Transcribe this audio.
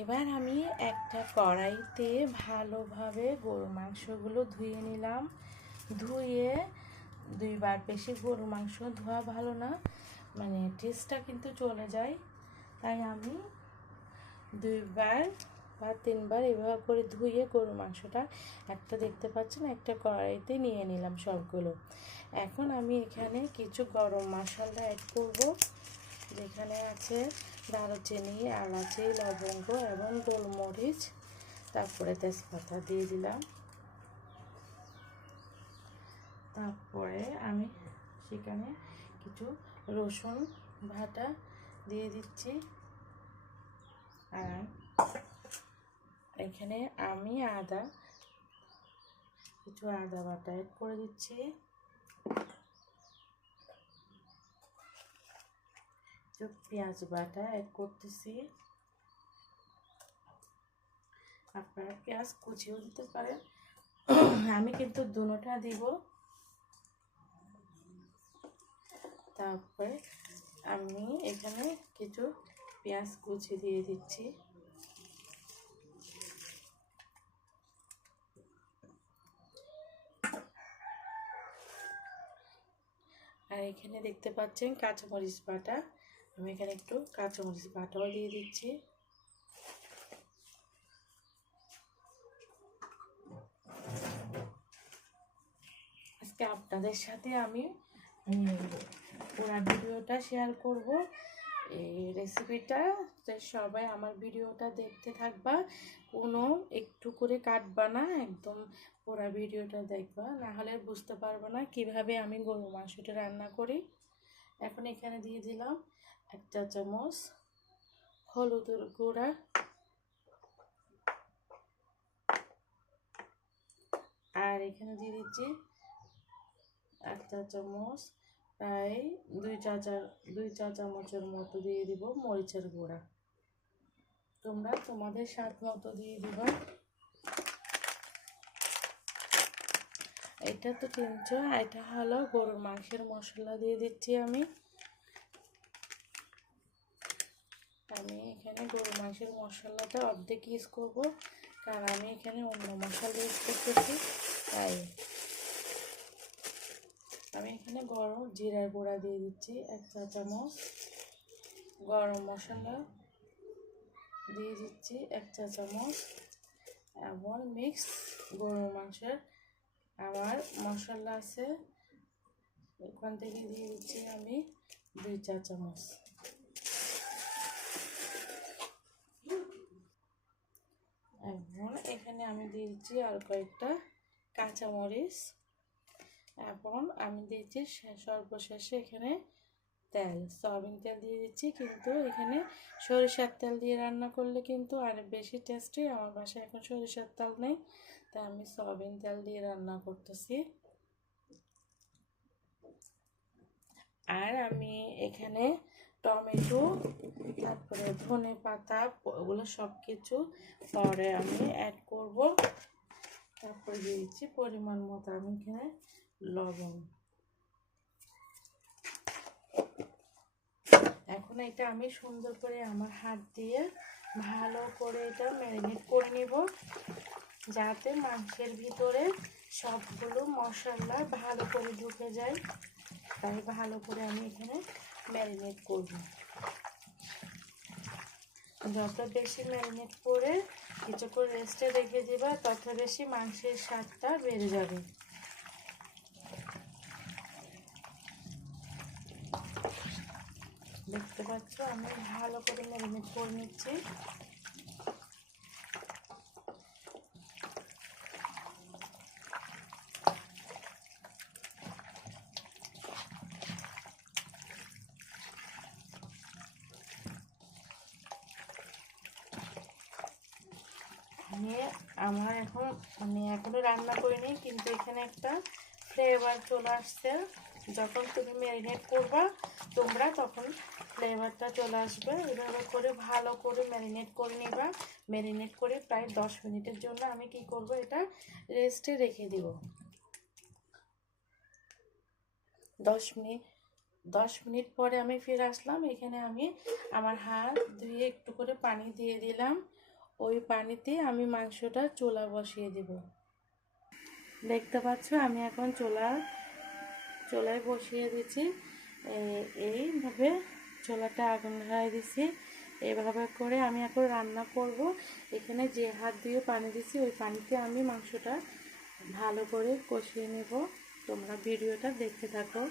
এবার আমি একটা কড়াইতে ভালোভাবে গরু মাংসগুলো ধুয়ে নিলাম। ধুয়ে দুইবার, বেশি গরু মাংস ধোয়া ভালো না, মানে টেস্টটা কিন্তু চলে যায়। তাই আমি দুইবার বা তিনবার এভাবে করে ধুয়ে গরু মাংসটা একটা, দেখতে পাচ্ছেন, একটা কড়াইতে নিয়ে নিলাম সবগুলো। এখন আমি এখানে কিছু গরম মশলা অ্যাড করব, যেখানে আছে দারুচিনি, এলাচি, লবঙ্গ এবং গোলমরিচ, তারপরে তেজপাতা দিয়ে দিলাম। তারপরে আমি সেখানে কিছু রসুন বাটা দিয়ে দিচ্ছি। আর এখানে আমি কিছু আদা বাটা অ্যাড করে দিচ্ছি। পেঁয়াজ বাটা অ্যাড করতেছি। আপনারা পেঁয়াজ কুচিও দিতে পারেন, আমি কিন্তু দুটোটা দিব। তারপরে আমি এখানে কিছু পেঁয়াজ কুচি দিয়ে দিচ্ছি। আর এখানে দেখতে পাচ্ছেন কাঁচামরিচ বাটা, আমি এখানে একটু কাঁচামরিচ বাটাও দিয়ে দিচ্ছি। আজকে আপনাদের সাথে আমি পুরো ভিডিওটা শেয়ার করব। এই রেসিপিটা সবাই আমার ভিডিওটা দেখতে থাকবা, কোনো একটু করে কাটবা না, একদম পুরো ভিডিওটা দেখবা, না হলে বুঝতে পারবে না কিভাবে আমি গরু মাংসটা রান্না করি। এখন এখানে দিয়ে দিলাম 1 চা চামচ হলুদের গুঁড়া, আর এখানে দিয়ে দিচ্ছি 1 চা চামচ, প্রায় 2 চা চামচের মতো দিয়ে দিব মরিচের গুঁড়া। তোমরা তোমাদের স্বাদ মতো দিয়ে দিবা। এটা তো চিনছো, এটা হলো গরুর মাংসের মশলা দিয়ে দিচ্ছি আমি এখানে গরুর মাংসের মশলাটা অর্ধেক ইউজ করব, কারণ আমি এখানে অন্য মশলা ইউজ করতেছি। তাই আমি এখানে গরম জিরার গুঁড়া দিয়ে দিচ্ছি 1 চা চামচ, গরম মশলা দিয়ে দিচ্ছি 1 চা চামচ, এবং মিক্স গরুর মাংসের আমার মশলা আছে, ওখান থেকে দিয়ে দিচ্ছি আমি 2 চা চামচ। এখন এখানে আমি দিয়ে দিচ্ছি আর কয়েকটা কাঁচামরিচ, এবং আমি দিয়েছি সর্বশেষে এখানে তেল, সয়াবিন তেল দিয়ে দিচ্ছি। কিন্তু এখানে সরিষার তেল দিয়ে রান্না করলে কিন্তু আরো বেশি টেস্টি। আমার বাসায় এখন সরিষার তেল নেই, তাই আমি সয়াবিন তেল দিয়ে রান্না করতেছি। আর আমি এখানে টমেটো, তারপরে ধনে পাতা, ওগুলো সব কিছু পরে আমি অ্যাড করব। তারপরে দিয়ে দিচ্ছি পরিমাণ মতো আমি এখানে লবণ। এখন এটা আমি সুন্দর করে আমার হাত দিয়ে ভালো করে এটা ম্যারিনেট করে নিব, যাতে মাংসের ভিতরে সবগুলো মশলা ভালো করে ঢুকে যায়। তাই ভালো করে আমি এখানে ম্যারিনেট করব। যত বেশি ম্যারিনেট করে কিছুক্ষণ রেস্টে রেখে দিবা, তত বেশি মাংসের স্বাদটা বেড়ে যাবে। দেখতে পাচ্ছ আমি ভালো করে ম্যারিনেট করে নিচ্ছি। আমার এখন এখনো রান্না করিনি, কিন্তু এখানে একটা ফ্লেভার চলে আসছে। যখন তুমি ম্যারিনেট করবা তোমরা, তখন ফ্লেভারটা চলে আসবে। এভাবে করে ভালো করে ম্যারিনেট করে নিবা। ম্যারিনেট করে প্রায় 10 মিনিটের জন্য আমি কি করব, এটা রেস্টে রেখে দিব। 10 মিনিট পরে আমি ফিরে আসলাম। এখানে আমি আমার হাত ধুয়ে একটু করে পানি দিয়ে দিলাম, ওই পানিতে আমি মাংসটা চুলা বসিয়ে দেব। দেখতে পাচ্ছ আমি এখন চুলায় বসিয়ে দিচ্ছি। এইভাবে চুলাটা আগুন ধরাই দিছি। এভাবে করে আমি এখন রান্না করব। এখানে যে হাত দিয়ে পানি দিছি ওই পানিতে আমি মাংসটা ভালো করে কষিয়ে নেব। তোমরা ভিডিওটা দেখতে থাকো।